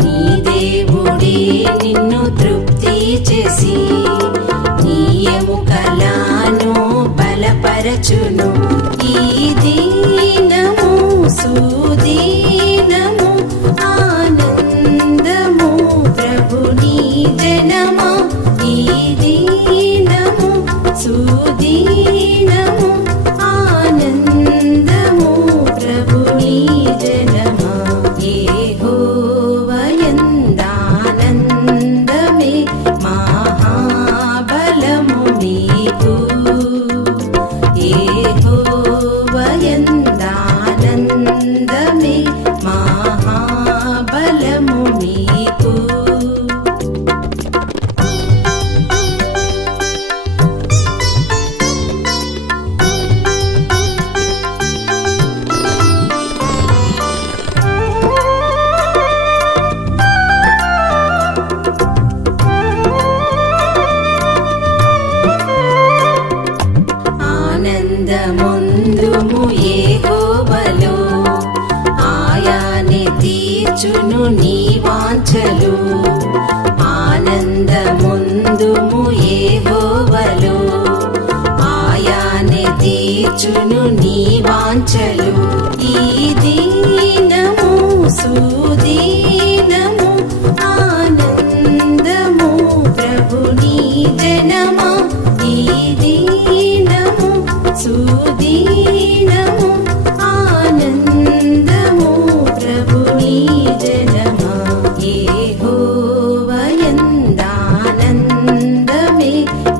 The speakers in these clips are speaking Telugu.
నీ దేవుడే నిన్ను తృప్తి చేసి నీ ఎముకలను బలపరచును. ఈ దీనము సుదీనము ఆనందము ప్రభుని జనమా. ఈ దీనము సుదీనము ఆనందము ప్రభుని జనమా. యెహోవాయందానందమే మహాబలము నీకు. యెహోవాయందానందమే మహాబలము నీకు. ఆనందముందుము యెహోవాలో, ఆయనే తీర్చును నీ వాంఛలు. ఆనందముందుము యెహోవాలో, ఆయనే తీర్చును నీ వాంఛలు. ఈ దీనము సుదీనము ఆనందము ప్రభుని జనమా. ఈ దీనము సుదీనము ఆనందము ప్రభుని జనమా. యెహోవాయందానందమే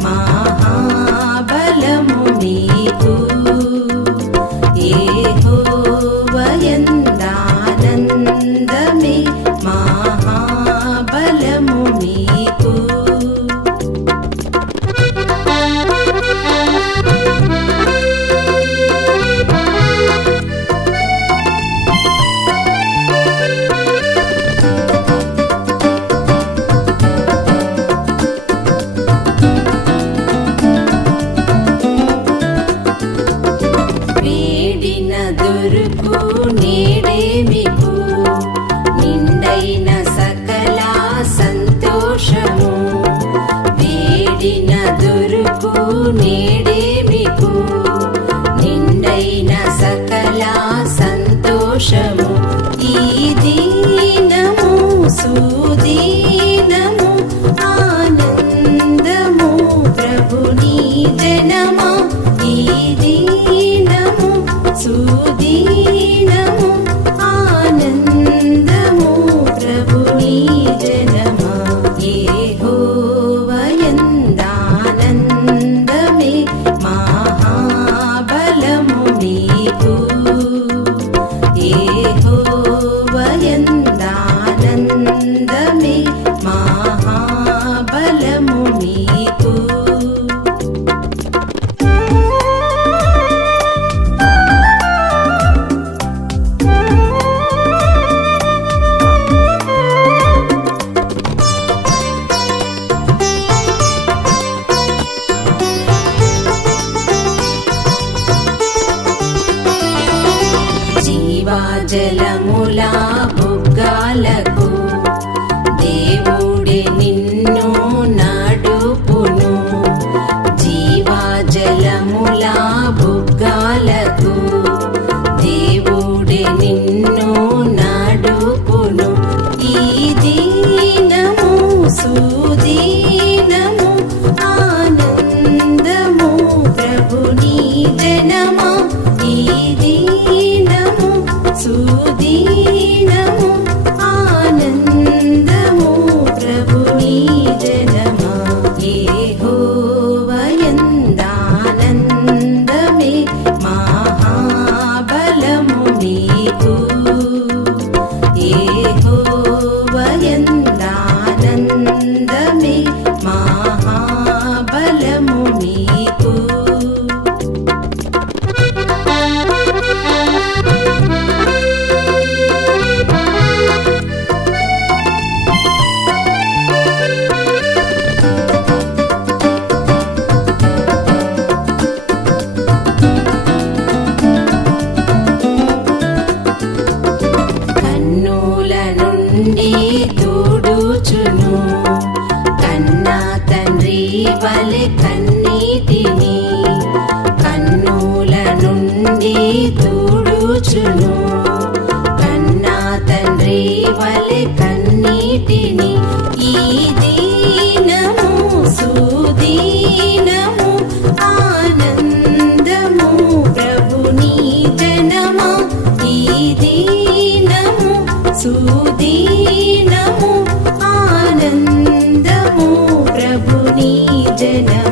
మహాబలము నీకు. సుదీనము ఆనందము ప్రభుని జనమా ఈ దీనము సుదీనము ఆనందము ప్రభుని జనమా యెహోవాయందానందమే మహాబలము నీకు యెహోవాయందానందమే మహాబలము నీకు జీవాజలములా బుగ్గాలకు దేవుడే నిన్ను నడుపును జీవాజలములా బుగ్గాలకు దేవుడే నిన్ను నడుపును ఈ దీనము సుదీనము ఆనందము ప్రభుని జనమా ఈ దీనము సుదీనము ఆనందము ప్రభుని జనమా యెహోవాయందానందమే మహాబలము నీకు యెహోవాయందానందమే మహాబలము నీకు కన్నుల నుండి తుడుచును కన్నా తండ్రి వలె కన్నీటిని కన్నుల నుండి తుడుచును కన్నా తండ్రి వలె కన్నీటిని ఈ దీనము సుదీనము ఆనందము ప్రభుని జనమా ఈ దీనము సుదీనము ఆనందము ప్రభుని జనమా